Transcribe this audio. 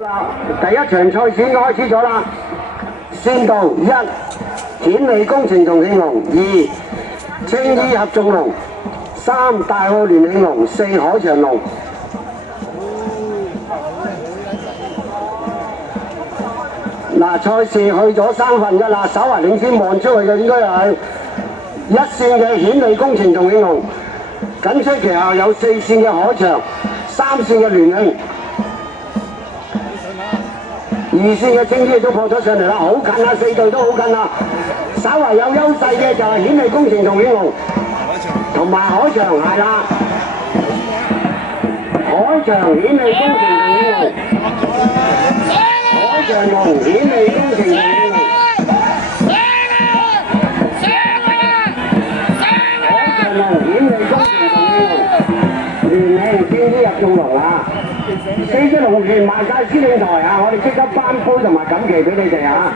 第一場賽事開始咗啦，先導一顯利工程重慶龍，二青衣合眾龍，三大澳聯慶龍，四海長龍。嗱，賽事去咗1/3啦，稍為領先望出去嘅應該係一線嘅顯利工程重慶龍，緊隨其後有4線嘅海翔，3線嘅聯慶。2線嘅青衣都破咗上嚟啦，好近啊，4隊都好近啊！稍為有優勢嘅就係顯利工程同興龍，同埋海翔係啦。海翔顯利工程同興龍，海翔龍顯利工程同興龍，海翔龍顯利工程同興龍，聯慶青衣入眾龍啊！4隻龍團賣晒司令台啊！我哋即刻頒杯同埋錦旗俾你哋啊！